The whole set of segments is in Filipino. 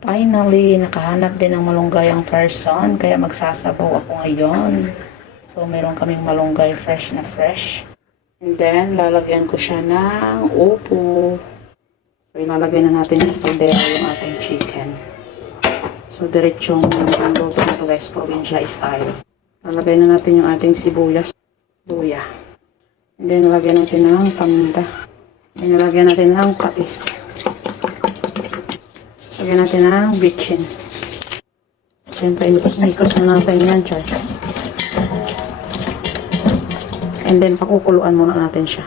Finally, nakahanap din ng malunggay ang person, kaya magsasabaw ako ngayon. So, meron kaming malunggay fresh na fresh. And then, lalagyan ko siya ng upo. So, ilalagay na natin yung kaldero yung ating chicken. So, diretsong luto na ito guys, probinsya style. Lalagay na natin yung ating sibuyas, luya. And then, lalagyan natin ng paminta. And lalagyan natin ng kapis. Lagyan natin ng bitchin. Siyempre, inikos na natin yan, char. And then, pakukuluan muna natin siya.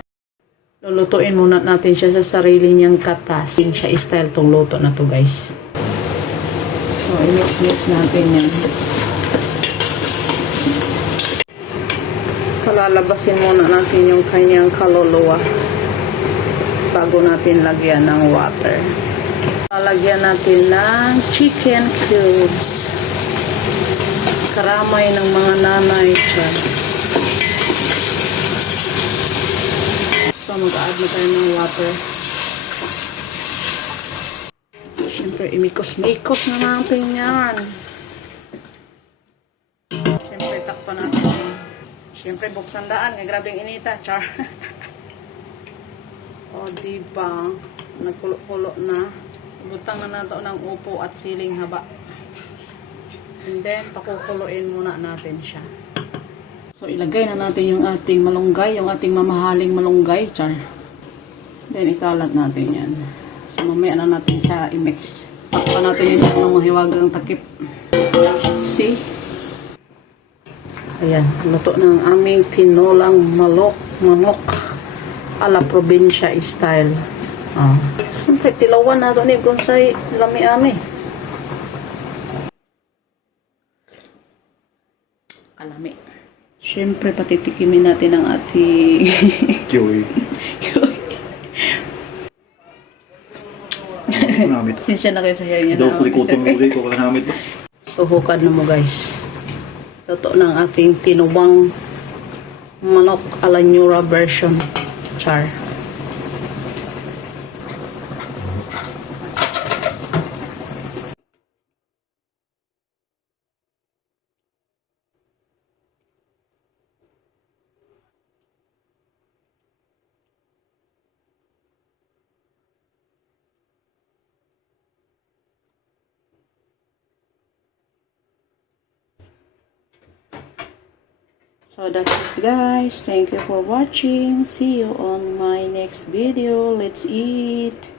Lulutuin muna natin siya sa sarili niyang katas. Siya style tong luto na to guys. So, i-mix natin yan. Palalabasin muna natin yung kanyang kaluluwa bago natin lagyan ng water. Lalagyan natin ng chicken cubes. Karamay ng mga nanay siya. So, mag-add na tayo ng water. Siyempre, imikos-mikos na natin yan. Siyempre, takpan natin. Siyempre, buksan daan. Grabing inita, char. O, diba? Nagkulo-kulo na. Butang na nato ng upo at siling haba. And then, pakukuluin muna natin siya. So, ilagay na natin yung ating malunggay, yung ating mamahaling malunggay, char. Then, ikalat natin yan. So, mamaya na natin siya i-mix. Pakpa natin yung ng mahiwagang takip. See? Ayan, luto ng aming tinolang manok ala probinsya style. Siyempre, tilawan na ito ni Bronsay lami-ami. Kalami. Siyempre, patitikimin natin ang ating Kiwi. Sinsya na kayo sa hair niya Daw kulikotong muli ko kung namit. So, hukad na mo guys. Ito ng ating tinuwang manok ala Nyura version. Char. So that's it guys. Thank you for watching. See you on my next video. Let's eat.